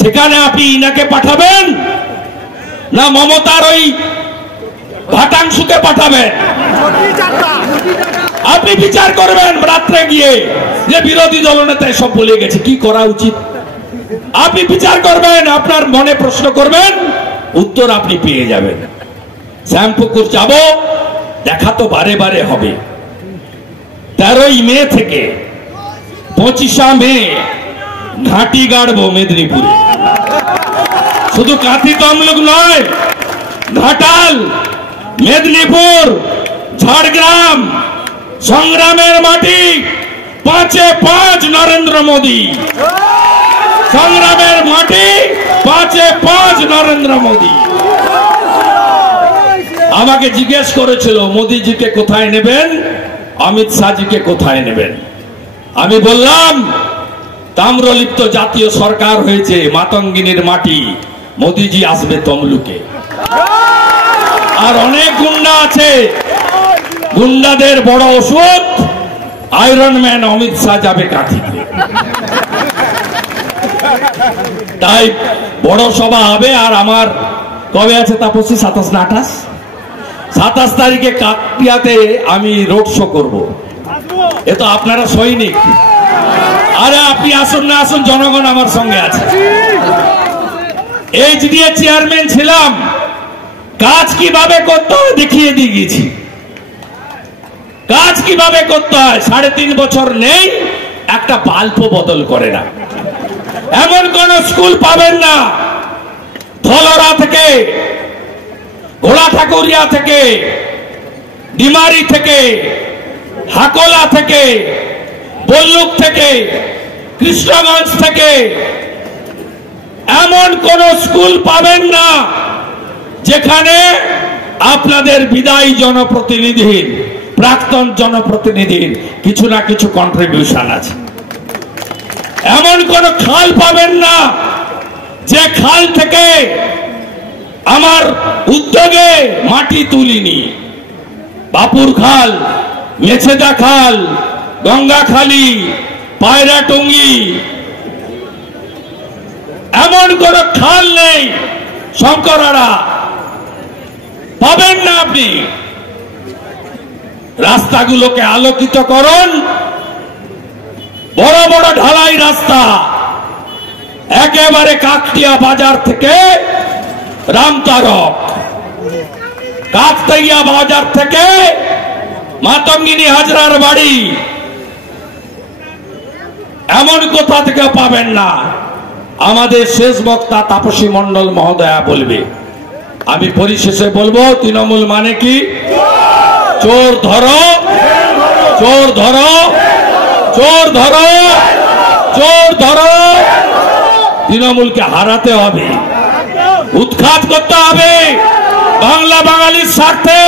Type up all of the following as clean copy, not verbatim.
সেখানে আপনি ইনাকে পাঠাবেন না মমতার ওই ঘাটাংশুকে পাঠাবেন? আপনি বিচার করবেন রাত্রে গিয়ে যে বিরোধী দলনেতা সব বলে গেছে, কি করা উচিত। আপনি বিচার করবেন, আপনার মনে প্রশ্ন করবেন, উত্তর আপনি পেয়ে যাবেন। শ্যামপুকুর যাব, দেখা তো বারে বারে হবে। 13ই মে থেকে 25 মে ঘাঁটি গাড়বো মেদিনীপুরে। শুধু কাঁথি তমলুক নয়, ঘাটাল, মেদিনীপুর, ঝাড়গ্রাম, সংগ্রামের মাটি, 5-এ 5 নরেন্দ্র মোদী। সংগ্রামের মাটি, 5-এ 5 নরেন্দ্র মোদী। আমাকে জিজ্ঞেস করেছিল মোদীজিকে কোথায় নেবেন, অমিত শাহজিকে কোথায় নেবেন। আমি বললাম তাম্রলিপ্ত জাতীয় সরকার হয়েছে, মাতঙ্গিনীর মাটি, মোদীজি আসবে তমলুকে। আর অনেক গুন্ডা আছে, গুন্ডাদের বড় ওষুধ আয়রন ম্যান অমিত শাহ যাবে কাঁথিতে। তাই বড় সভা হবে। আর আমার কবে আছে তাপসী? 27 না 28? 27 তারিখে কাকটিয়াতে আমি রোড শো করব। এ তো আপনারা সৈনিক। আরে আপনি আসুন না আসুন, জনগণ আমার সঙ্গে আছে। এইচডিএ চেয়ারম্যান ছিলাম, কাজ কিভাবে করতে হয় দেখিয়ে দিয়ে গেছি। কাজ কিভাবে করতে হয় 3.5 বছর নেই, একটা বাল্বও বদল করে না। এমন কোন স্কুল পাবেন না ধলরা থেকে, ঘোড়া ঠাকুরিয়া থেকে, ডিমারি থেকে, হাকোলা থেকে, বল্লুক থেকে, কৃষ্ণগঞ্জ থেকে এমন কোন স্কুল পাবেন না যেখানে আপনাদের বিদায়ী জনপ্রতিনিধির, প্রাক্তন জনপ্রতিনিধির কিছু না কিছু কন্ট্রিবিউশন আছে। এমন কোন খাল পাবেন না যে খাল থেকে আমার উদ্যোগে মাটি তুলিনি। বাপুর খাল, মেছেদা খাল, গঙ্গাখালি, পায়রাটুঙ্গি, এমন কোন খাল নেই শঙ্করারা পাবেন না আপনি। রাস্তাগুলোকে আলোকিত করুন, বড় বড় ঢালাই রাস্তা, একেবারে কাকটিয়া বাজার থেকে রামতারক, কাকতাইয়া বাজার থেকে মাতঙ্গিনী হাজরার বাড়ি, এমন কোথা থেকে পাবেন না। আমাদের শেষ বক্তা তাপসী মণ্ডল মহোদয়া বলবে। আমি পরিশেষে বলবো, তৃণমূল মানে কি? চোর ধরো, চোর ধরো, চোর ধরো, চোর ধরো। তৃণমূলকে হারাতে হবে, উৎখাত করতে হবে, বাংলা বাঙালির স্বার্থে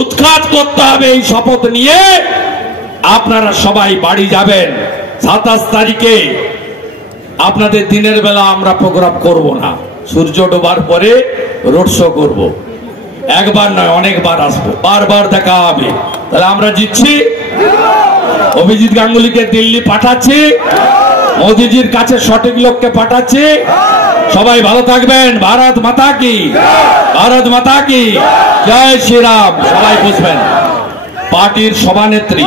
উৎখাত করতে হবে। এই শপথ নিয়ে আপনারা সবাই বাড়ি যাবেন। 27 তারিখে আপনাদের দিনের বেলা আমরা প্রোগ্রাম করব না, সূর্য ডোবার পরে রোড শো করব। একবার নয়, অনেকবার আসবো, বারবার দেখা হবে। তাহলে আমরা জিতছি। অভিজিৎ গাঙ্গুলিকে দিল্লি পাঠাচ্ছি, মোদিজির কাছে সঠিক লোককে পাঠাচ্ছি। সবাই ভালো থাকবেন। ভারত মাতা কি, ভারত মাতা কি জয় শ্রীরাম। সবাই বুঝবেন। পার্টির সভানেত্রী